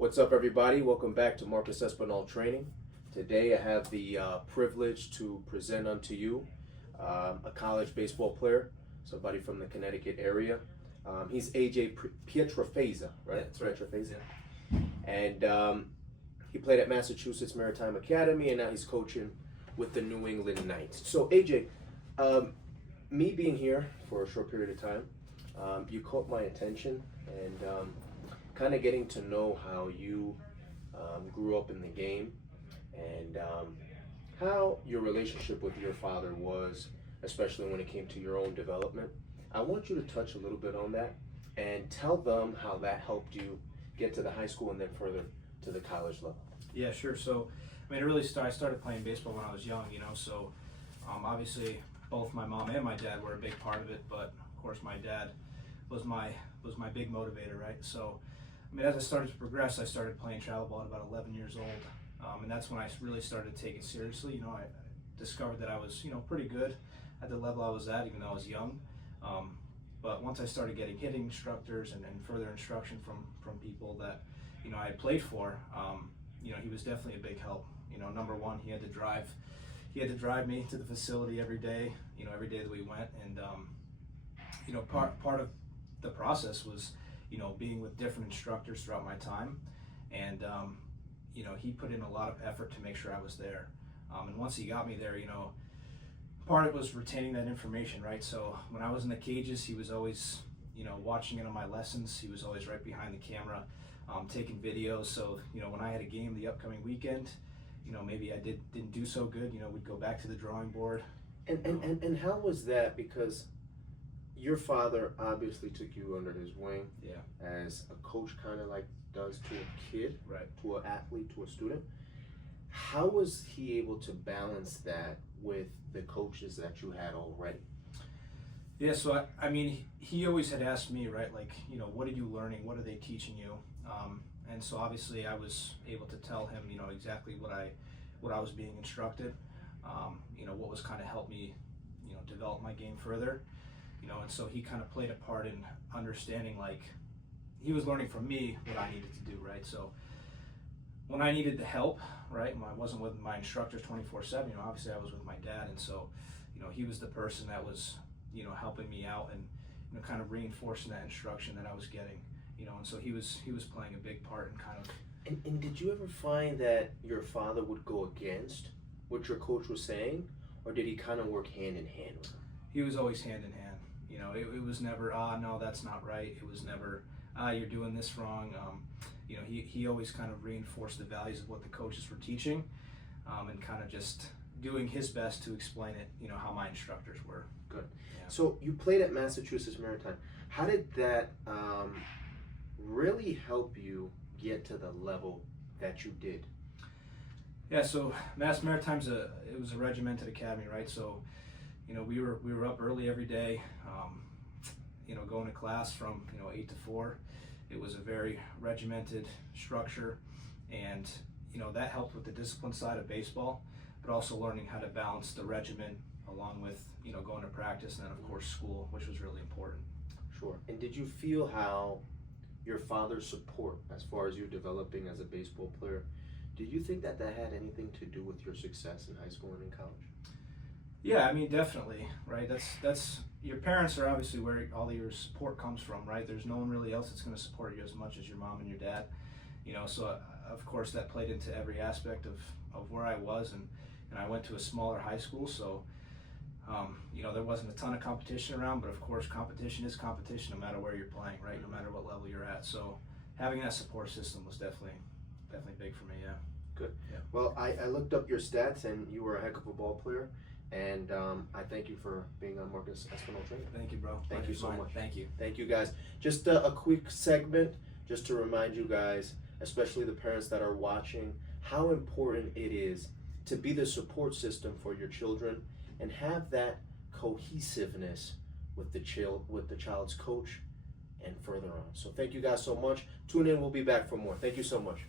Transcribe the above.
What's up, everybody? Welcome back to Marcus Espinal Training. Today I have the privilege to present unto you a college baseball player, somebody from the Connecticut area. He's AJ Pietrafesa, right? Yeah, that's right. Pietrafesa. Yeah. And he played at Massachusetts Maritime Academy, and now he's coaching with the New England Knights. So AJ, me being here for a short period of time, you caught my attention, and kind of getting to know how you grew up in the game, and how your relationship with your father was, especially when it came to your own development. I want you to touch a little bit on that and tell them how that helped you get to the high school and then further to the college level. Yeah, sure. So, I mean, I started playing baseball when I was young, so obviously both my mom and my dad were a big part of it, but of course my dad was my big motivator, right? So, I mean, as I started to progress, I started playing travel ball at about 11 years old, and that's when I really started to take it seriously. I discovered that I was, pretty good at the level I was at, even though I was young. But once I started getting hitting instructors and further instruction from people that, I had played for, he was definitely a big help. Number one, he had to drive me to the facility every day, every day that we went, and part of the process was, being with different instructors throughout my time, and he put in a lot of effort to make sure I was there. And once he got me there, part of it was retaining that information, right? So when I was in the cages, he was always, watching in on my lessons. He was always right behind the camera, taking videos. So, when I had a game the upcoming weekend, maybe I didn't do so good, we'd go back to the drawing board. And how was that? Because your father obviously took you under his wing, yeah, as a coach kind of like does to a kid, right, to an athlete, to a student. How was he able to balance that with the coaches that you had already? Yeah, so I mean, he always had asked me, right, like, what are you learning? What are they teaching you? And so obviously I was able to tell him, exactly what I was being instructed, what was kind of helped me, develop my game further, and so he kind of played a part in understanding, like, he was learning from me what I needed to do, right? So when I needed the help, right, when I wasn't with my instructors 24/7, obviously I was with my dad, and so, he was the person that was, helping me out and, kind of reinforcing that instruction that I was getting, and so he was playing a big part in kind of. And did you ever find that your father would go against what your coach was saying, or did he kind of work hand in hand with him? He was always hand in hand. It was never, no, that's not right. It was never, you're doing this wrong. He always kind of reinforced the values of what the coaches were teaching, and kind of just doing his best to explain it, how my instructors were. Good. Yeah. So you played at Massachusetts Maritime. How did that really help you get to the level that you did? Yeah, so Mass Maritime's it was a regimented academy, right? So, we were up early every day, going to class from 8 to 4. It was a very regimented structure, and that helped with the discipline side of baseball, but also learning how to balance the regimen along with going to practice, and then of course school, which was really important. Sure. And did you feel how your father's support, as far as you developing as a baseball player, do you think that had anything to do with your success in high school and in college? Yeah, I mean, definitely, right? That's your parents are obviously where all your support comes from, right? There's no one really else that's going to support you as much as your mom and your dad, so of course that played into every aspect of where I was, and I went to a smaller high school, so there wasn't a ton of competition around, but of course competition is competition no matter where you're playing, right? No matter what level you're at. So having that support system was definitely big for me, yeah. Good. Yeah. Well, I looked up your stats, and you were a heck of a ball player, and I thank you for being on Marcus Espinal Training. Thank you, bro. Thank you so much. Thank you. Thank you, guys. Just a quick segment, just to remind you guys, especially the parents that are watching, how important it is to be the support system for your children and have that cohesiveness with the child's coach and further on. So thank you guys so much. Tune in. We'll be back for more. Thank you so much.